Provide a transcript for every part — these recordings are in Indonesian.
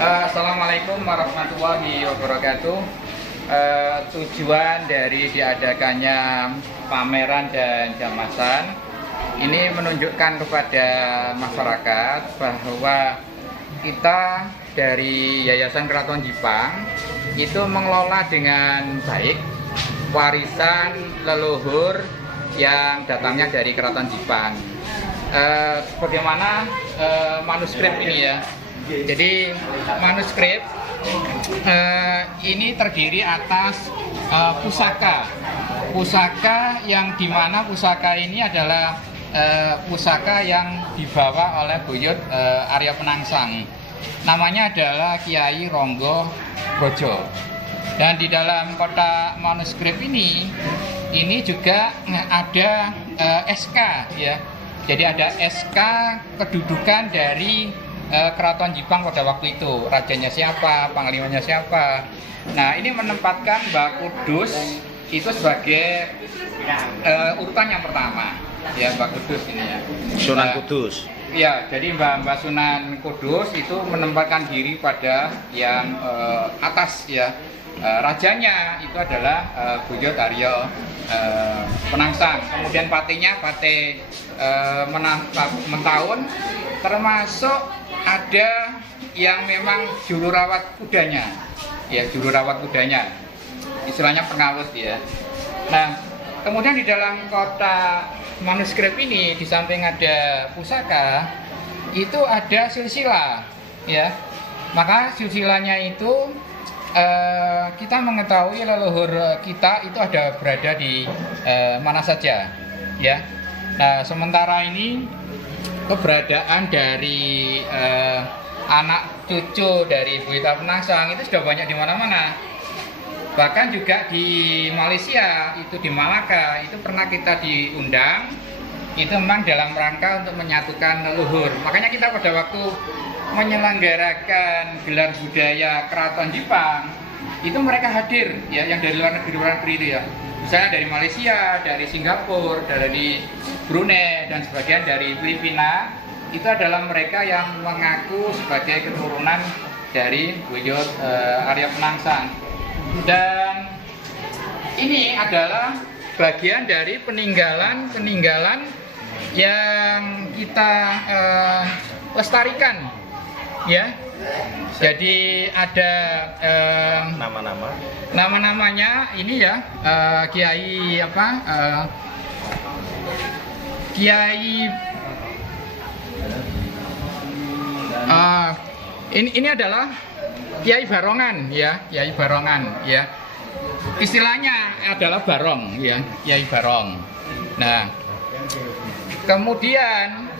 Assalamualaikum warahmatullahi wabarakatuh. Tujuan dari diadakannya pameran dan jamasan ini menunjukkan kepada masyarakat bahwa kita dari Yayasan Keraton Jipang itu mengelola dengan baik warisan leluhur yang datangnya dari Keraton Jipang. Bagaimana manuskrip ini ya? Jadi manuskrip ini terdiri atas pusaka yang dimana pusaka ini adalah pusaka yang dibawa oleh buyut Arya Penangsang. Namanya adalah Kiai Ronggo Bojo. Dan di dalam kotak manuskrip ini juga ada SK ya. Jadi ada SK kedudukan dari Keraton Jipang pada waktu itu, rajanya siapa, panglimanya siapa. Nah, ini menempatkan Mbah Kudus itu sebagai urutan yang pertama, ya Mbah Kudus ini ya. Sunan Kudus. Ya, jadi Mbah Sunan Kudus itu menempatkan diri pada yang atas ya. Rajanya itu adalah buyut Arya Penangsang. Kemudian patenya Pate Mentaun, termasuk ada yang memang juru rawat kudanya, ya juru rawat kudanya, istilahnya pengawet ya. Nah, kemudian di dalam kotak manuskrip ini di samping ada pusaka, itu ada silsilah, ya. Maka silsilahnya itu kita mengetahui leluhur kita itu ada berada di mana saja, ya. Nah, sementara ini keberadaan dari anak cucu dari Buyut Arya Penangsang itu sudah banyak di mana-mana. Bahkan juga di Malaysia, itu di Malaka, itu pernah kita diundang. Itu memang dalam rangka untuk menyatukan leluhur. Makanya kita pada waktu menyelenggarakan gelar budaya Keraton Jipang, itu mereka hadir ya, yang dari luar negeri itu ya. Misalnya dari Malaysia, dari Singapura, dari Brunei, dan sebagian dari Filipina. Itu adalah mereka yang mengaku sebagai keturunan dari buyut Arya Penangsang. Dan ini adalah bagian dari peninggalan yang kita lestarikan, ya. Jadi ada nama-namanya ini ya, Kiai apa? Kiai ini adalah Kiai Barongan ya, Kiai Barongan ya. Istilahnya adalah barong ya, Kiai Barong. Nah, kemudian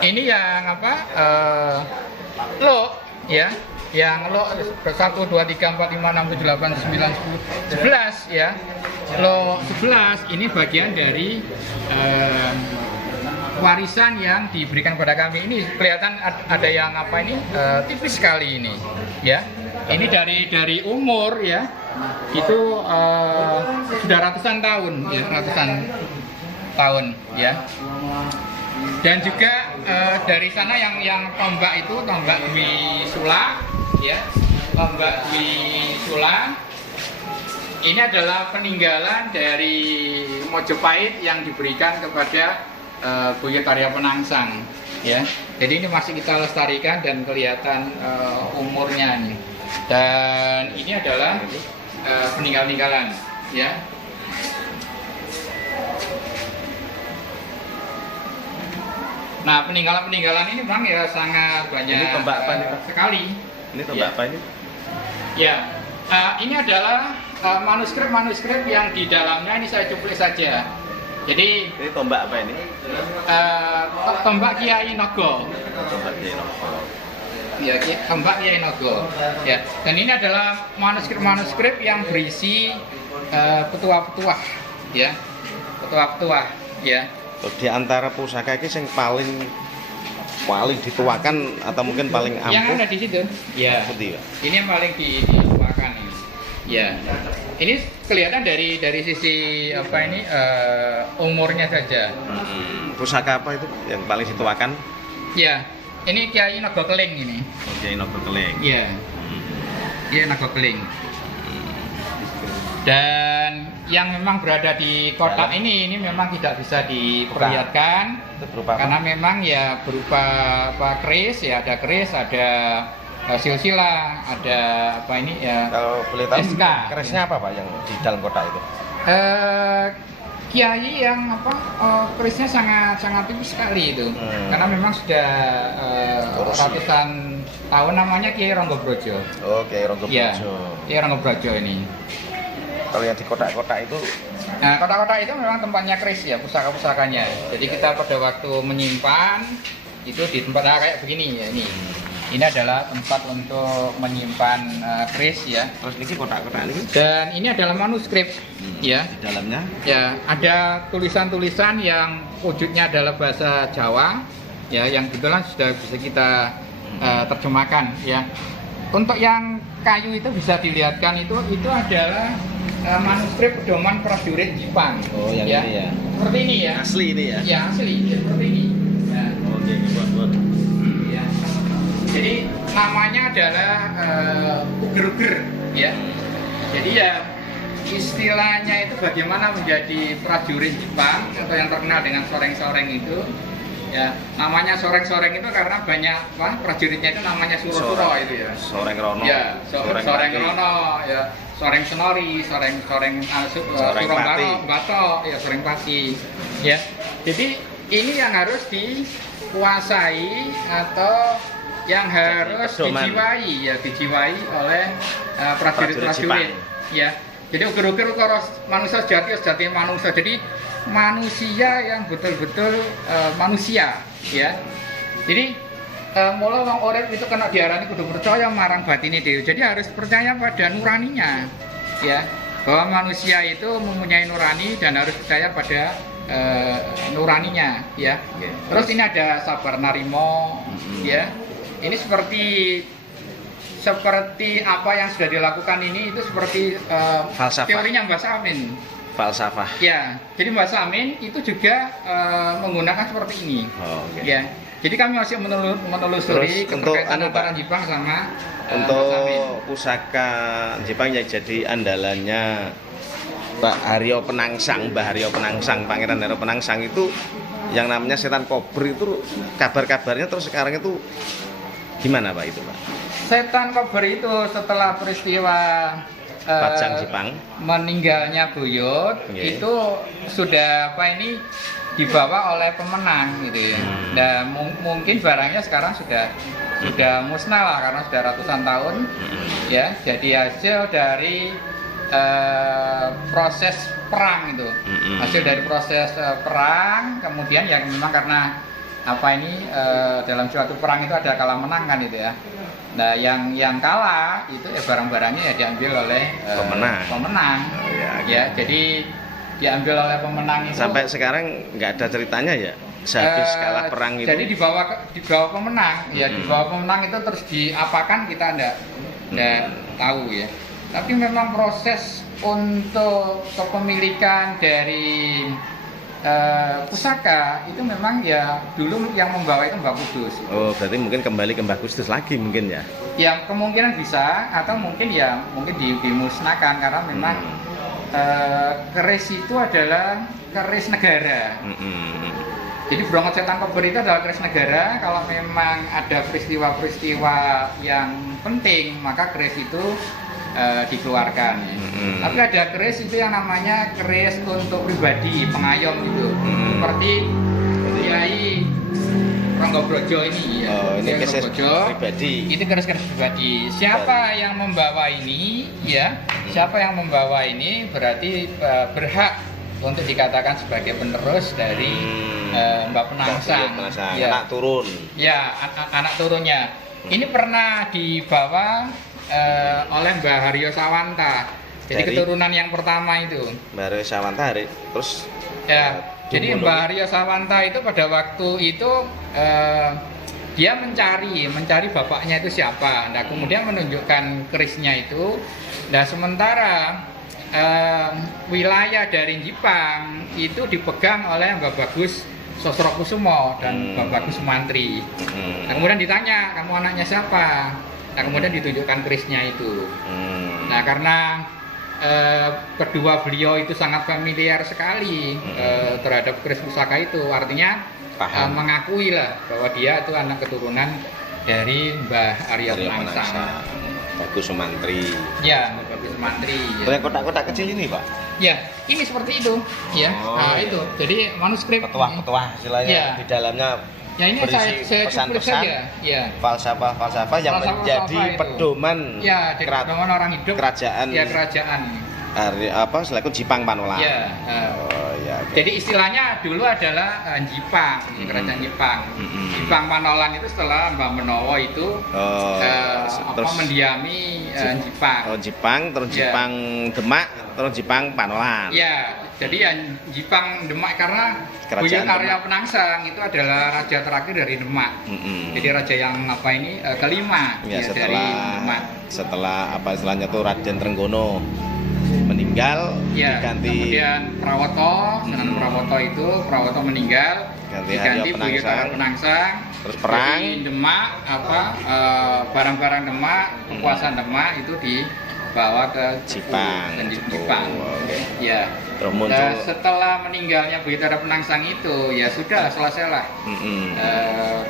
ini yang apa? Lo ya, yang lo 1 2 3 4 5 6 7 8 9 10 11 ya. Lo 11 ini bagian dari warisan yang diberikan kepada kami. Ini kelihatan ada yang apa ini tipis sekali ini ya. Ini dari umur ya, itu sudah ratusan tahun ya, ratusan tahun ya. Dan juga dari sana yang tombak itu tombak Dwi Sula ya, tombak Dwi Sula ini adalah peninggalan dari Mojopahit yang diberikan kepada Buyut Arya Penangsang ya. Jadi ini masih kita lestarikan dan kelihatan umurnya nih. Dan ini adalah peninggalan ya. Nah, peninggalan ini memang ya sangat banyak. Ini tombak apa nih, Pak? Sekali. Ini tombak ya. apa ini? Ya, ini adalah manuskrip yang di dalamnya ini saya cuplik saja. Jadi Ini tombak apa ini? tombak Kiai Nogo. Tombak Kiai Nogo. Ya, tombak Kiai Nogo. Ya, dan ini adalah manuskrip yang berisi petuah-petuah, ya, petuah-petuah, ya. Di antara pusaka ini yang paling dituakan atau mungkin paling ampuh. Yang ada di situ. Ya. Seperti ya. Ini yang paling dituakan ini. Ya. Ini kelihatan dari sisi apa ini umurnya saja. Pusaka apa itu yang paling dituakan? Ya. ini Kiai Nagokeling ini. Kiai Nagokeling. Iya. Iya Nagokeling. Dan yang memang berada di kotak ini memang tidak bisa diperlihatkan karena memang ya berupa keris ya, ada keris, ada silsilah, ada apa ini ya. Kalau boleh tahu SK. kerisnya apa Pak yang di dalam kotak itu? Kiai yang kerisnya sangat tipis sekali itu, karena memang sudah ratusan tahun, namanya Kiai Ronggobrojo. Oh, Kiai Ronggobrojo. Ya, Kiai Ronggobrojo ini. Kalau yang di kotak-kotak itu? Nah, kotak-kotak itu memang tempatnya keris ya, pusaka-pusakanya. Jadi kita pada waktu menyimpan itu di tempat kayak begini ya ini. Ini adalah tempat untuk menyimpan keris ya. Terus ini kotak-kotak ini? Dan ini adalah manuskrip ya. Di dalamnya? Ya, ada tulisan-tulisan yang wujudnya adalah bahasa Jawa ya, yang kebetulan sudah bisa kita terjemahkan ya. Untuk yang kayu itu bisa dilihatkan itu adalah manuskrip pedoman prajurit Jepang. Oh, yang ya. ini ya. Seperti ini ya. Asli ini ya? Ya, asli ya, seperti ini. Ya. Oke, buat. Ya. Jadi namanya adalah uger-uger ya. Jadi ya istilahnya itu bagaimana menjadi prajurit Jepang atau yang terkenal dengan soreng-soreng itu. Ya, namanya soreng-soreng itu karena banyak prajuritnya itu namanya suro-suro itu ya. Soreng Rono. Ya, soreng Rono, ya, soreng Senori, soreng Bato, ya soreng Pati. Ya. Jadi ini yang harus dikuasai atau yang harus dijiwai oleh prajurit-prajurit. Ya. Jadi uger-uger manusia sejati manusia. Jadi manusia yang betul-betul manusia, ya. Jadi mulai wong urip itu kena diarani kudu percaya marang batine dhewe. Jadi harus percaya pada nuraninya, ya. Bahwa manusia itu mempunyai nurani dan harus percaya pada nuraninya, ya. Terus ini ada sabar narimo, ya. Ini seperti apa yang sudah dilakukan ini itu seperti teorinya Mbah Samin. Falsafah. Ya, jadi Mbah Samin itu juga menggunakan seperti ini. Oh, okay. Ya, jadi kami masih menelusuri keterkaitan antara Jepang sama untuk Mbah Samin. Pusaka Jepang yang jadi andalannya Mbah Haryo Penangsang, Pangeran Haryo Penangsang itu yang namanya setan kobra itu kabar-kabarnya terus sekarang itu gimana Pak itu Pak? Setan kobra itu setelah peristiwa Pajang Jepang meninggalnya Buyut itu sudah dibawa oleh pemenang gitu ya. Dan mungkin barangnya sekarang sudah musnah lah karena sudah ratusan tahun ya. Jadi hasil dari proses perang itu. Hasil dari proses perang kemudian yang memang karena dalam suatu perang itu ada kalah menang kan itu ya. Nah, yang kalah itu barang-barangnya ya diambil oleh pemenang. Oh, ya, jadi diambil oleh pemenang itu. Sampai sekarang nggak ada ceritanya ya. Sehabis kalah perang itu. Jadi dibawa pemenang, ya dibawa pemenang itu terus diapakan kita enggak tahu ya. Tapi memang proses untuk kepemilikan dari pusaka itu memang ya dulu yang membawa itu Mbah Kudus. Oh, berarti mungkin kembali ke Mbah Kudus lagi mungkin ya? Ya kemungkinan bisa atau mungkin dimusnahkan karena memang keris itu adalah keris negara. Jadi Brongot Setan Kobra itu adalah keris negara. Kalau memang ada peristiwa-peristiwa yang penting maka keris itu dikeluarkan. Tapi ada keris itu yang namanya keris untuk pribadi, pengayom gitu. Seperti Kiai Ronggobrojo ini ya. Oh, ini keris pribadi. Itu keris pribadi. Siapa yang membawa ini ya? Siapa yang membawa ini berarti berhak untuk dikatakan sebagai penerus dari Mbah Penangsang. Ya. Anak turun. Ya, anak turunnya. Ini pernah dibawa oleh Mbah Haryo Sawanta. Jadi keturunan yang pertama itu. Mbah Haryo Sawanta terus ya. Jadi Mbah Haryo Sawanta itu pada waktu itu dia mencari bapaknya itu siapa. Nah, kemudian menunjukkan kerisnya itu. Nah, sementara wilayah dari Jepang itu dipegang oleh Mbah Bagus Sosrokusumo dan Bapak Kusumantri. Nah, kemudian ditanya, kamu anaknya siapa? Nah, kemudian ditunjukkan kerisnya itu. Nah, karena kedua beliau itu sangat familiar sekali terhadap keris pusaka itu, artinya mengakui lah bahwa dia itu anak keturunan dari Mbah Arya Penangsang. Bagus Sumantri. Ya, Bagus Sumantri. Ya. Kotak-kotak kecil ini, Pak. Ya, ini seperti itu. Ya, nah itu. Jadi manuskrip. Petuah-petuah istilahnya ya. Di dalamnya. Ya ini saya pesan-pesan saja. Ya. Falsafah yang menjadi pedoman. Ya, pedoman orang hidup. Kerajaan. Ya, kerajaan. Selaku Jipang Panolan. Ya. Oh, ya. Okay. Jadi istilahnya dulu adalah Jipang, kerajaan Jipang. Jipang Panolan itu setelah Mbah Menowo itu terus mendiami Jipang. Oh, Jipang, terus Jipang Demak, terus Jipang Panolan. Ya, jadi Jipang Demak karena Buyut Arya Penangsang itu adalah raja terakhir dari Demak. Jadi raja yang kelima ya, dari Demak. Setelah apa istilahnya tuh Raden Trenggono meninggal, ya, diganti kemudian Prawoto, Sunan Prawoto itu meninggal, diganti Buyut Arya Penangsang, terus perang di Demak barang-barang Demak, kekuasaan Demak itu dibawa ke Jipang. Ya. Nah, setelah meninggalnya Buyut Arya Penangsang itu ya sudah selesailah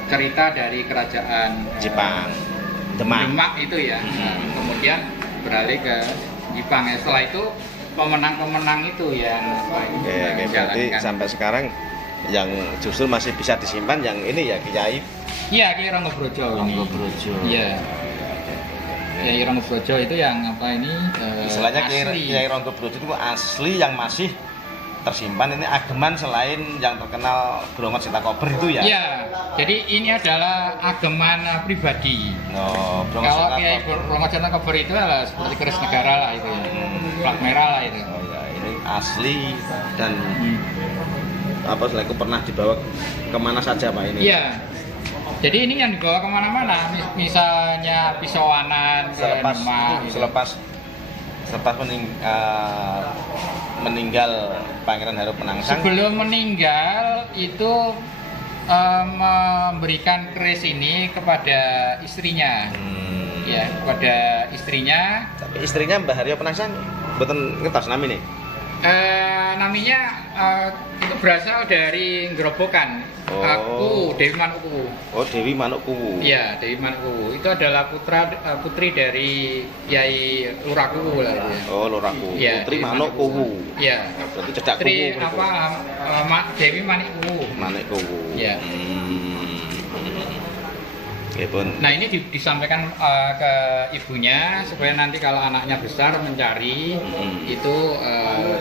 cerita dari kerajaan Jipang Demak itu ya. Kemudian beralih ke Jipang. Setelah itu pemenang-pemenang itu yang berarti sampai sekarang yang justru masih bisa disimpan yang ini ya Kiai. Iya, Kiai Ranggabrojo ini. Iya. Kiai Ranggabrojo itu yang istilahnya Kiai Ranggabrojo itu asli yang masih tersimpan ini ageman selain yang terkenal Brongot Sitakober itu ya? Iya, jadi ini adalah ageman pribadi. Oh, kalau Kiai Brongot Sitakober itu adalah seperti keris negara lah itu ya, plat merah lah itu. Oh ya, ini asli dan selaku pernah dibawa kemana saja Pak ini? Iya, jadi ini yang dibawa kemana-mana, misalnya pisauanan, selepas meninggal Pangeran Haryo Penangsang. Sebelum meninggal itu memberikan keris ini kepada istrinya. Ya, kepada istrinya. Tapi istrinya Mbah Haryo Penangsang mboten ngertos nami nih. Namanya itu berasal dari Gerobokan. Aku Dewi Manukwu. Oh, Dewi Manukwu. Iya, Dewi Manukwu. Itu adalah putri dari Kyai Lurakuwu lah ya. Oh, Lurakuwu. Ya, Putri Manukwu. Iya. Berarti cedak kuwu. Putri Dewi Manikwu. Manukwu. Iya. Oke, pun. Nah, ini disampaikan ke ibunya supaya nanti kalau anaknya besar mencari itu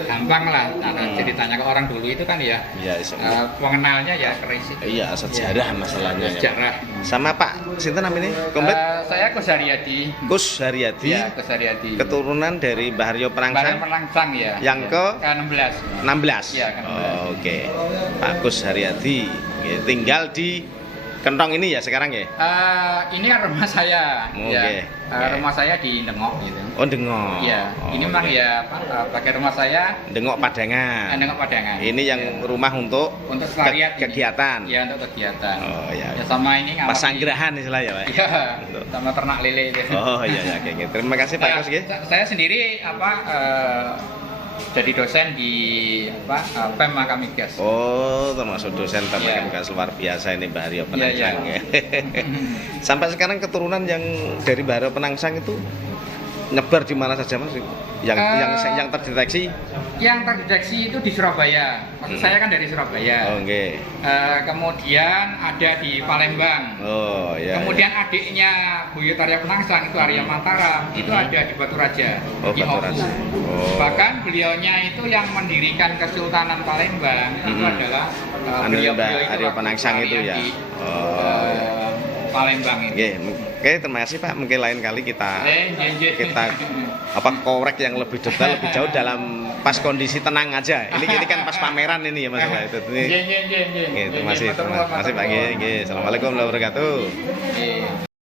gampang lah. Ceritanya ke orang dulu itu kan ya. Pengenalnya ya keris itu. Iya, sejarah masalahnya. Sejarah. Sama Pak, sinten namanya? Komplit? Saya Kus Haryadi. Kus Haryadi. Ya, Kus Haryadi. Keturunan dari Mbah Haryo Penangsang. Mbah Penangsang ya. Yang ke-16. 16. Iya, ke-16. Oke. Pak Kus Haryadi tinggal di Kentong ini ya sekarang ya? Ini rumah saya. Okay. Rumah saya di Dengok gitu. Oh, Dengok. Iya. Ini memang ya pakai rumah saya. Dengok Padangan. Dengok Padangan. Ini yang rumah untuk kegiatan. Iya, untuk kegiatan. Oh iya. Ya sama ini pasanggrahan istilahnya ya, Pak. Iya. Sama ternak lele itu. Oh iya kayak gitu. Terima kasih Pak Kus. Saya sendiri jadi dosen di PEM Makamigas. Oh, termasuk dosen PEM Makamigas luar biasa ini Mbah Haryo Penangsang. Sampai sekarang keturunan yang dari Mbah Haryo Penangsang itu nyebar di mana saja Mas? Yang terdeteksi? Yang terdeteksi itu di Surabaya. Maksud saya kan dari Surabaya. Oh, okay. Kemudian ada di Palembang. Oh, iya. Kemudian adiknya Buyut Arya Penangsang itu Arya Mataram, itu ada di Baturaja. Di Baturaja. Bahkan beliaunya itu yang mendirikan Kesultanan Palembang itu adalah beliau Arya Penangsang itu ya. Palembang ini. Oke, terima kasih Pak. Mungkin lain kali kita korek yang lebih detail, lebih jauh dalam pas kondisi tenang aja. Ini kan pas pameran ini ya Mas. Terima kasih Pak. Assalamualaikum warahmatullahi wabarakatuh.